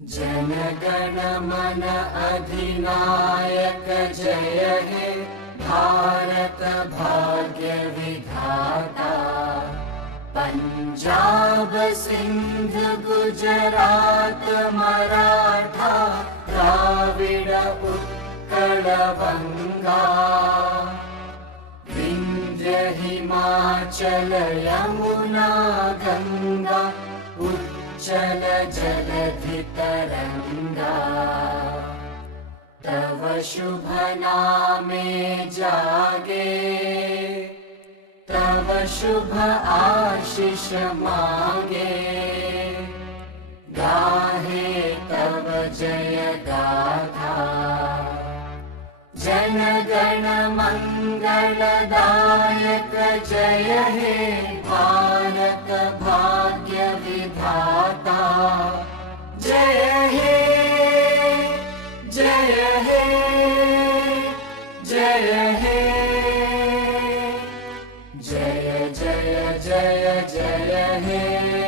जन गण मन अधिनायक जय हे भारत भाग्य विधाता। पंजाब सिंध गुजरात मराठा द्राविड उत्कल बंगा। विंध्य हिमाचल यमुना गंगा उच्चल जलधि तरंगा। तव शुभ नामे जागे तव शुभ आशीष मांगे। गाहे तव जय गाथा जन गण मंगलदायक जय हे भारत भाग्य विधाता। जय हे जय हे जय हे जय जय जय जय हे।